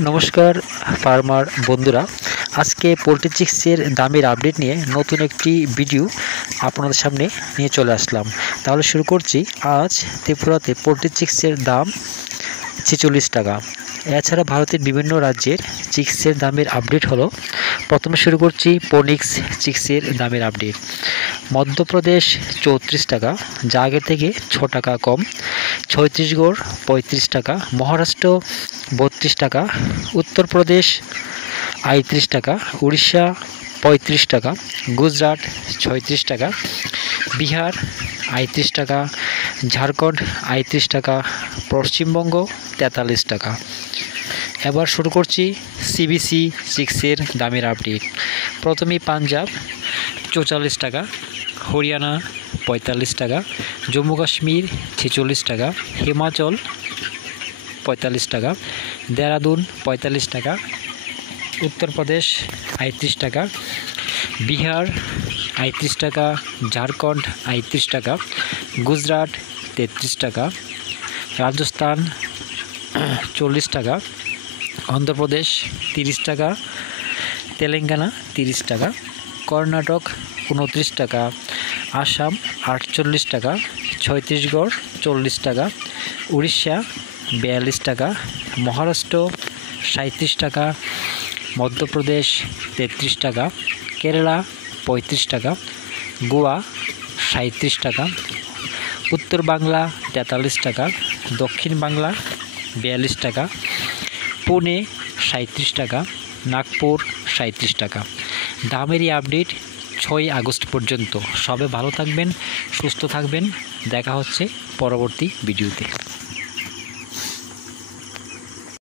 নমস্কার ফার্মার বন্ধুরা, আজকে পোলট্রি চিক্সের দামের আপডেট নিয়ে নতুন একটি ভিডিও আপনাদের সামনে নিয়ে চলে আসলাম। তাহলে শুরু করছি। আজ ত্রিপুরাতে পোলট্রি চিক্সের দাম 46 টাকা। এছাড়া ভারতের বিভিন্ন রাজ্যের চিক্সের দামের আপডেট হলো। প্রথমে শুরু করছি পোনিক্স চিক্সের দামের আপডেট। মধ্যপ্রদেশ 34 টাকা, যা আগের থেকে 6 টাকা কম। ছত্তিশগড় 35 টাকা, মহারাষ্ট্র 32 টাকা, উত্তরপ্রদেশ 38 টাকা, উড়িষ্যা 35 টাকা, গুজরাট 36 টাকা, বিহার 38 টাকা, ঝাড়খণ্ড 38 টাকা, পশ্চিমবঙ্গ 43 টাকা। এবার শুরু করছি সিবিসি চিক্সের দামের আপডেট। প্রথমেই পাঞ্জাব 44 টাকা, হরিয়ানা 45 টাকা, জম্মু কাশ্মীর 46 টাকা, হিমাচল 45 টাকা, দেরাদুন 45 টাকা, উত্তরপ্রদেশ 38 টাকা, বিহার 38 টাকা, ঝাড়খণ্ড 38 টাকা, গুজরাট 33 টাকা, রাজস্থান 40 টাকা, অন্ধ্রপ্রদেশ 30 টাকা, তেলেঙ্গানা 30 টাকা, কর্ণাটক 29 টাকা, আসাম 48 টাকা, ছত্তিশগড় 40 টাকা, উড়িষ্যা 42 টাকা, মহারাষ্ট্র 37 টাকা, মধ্যপ্রদেশ 33 টাকা, কেরালা 35 টাকা, গোয়া 37 টাকা, উত্তর বাংলা 43 টাকা, দক্ষিণ বাংলা 42 টাকা, পুনে 37 টাকা, নাগপুর 37 টাকা। দামেরই আপডেট 6 আগস্ট পর্যন্ত। সবাই ভালো থাকবেন, সুস্থ থাকবেন। দেখা হচ্ছে পরবর্তী ভিডিওতে।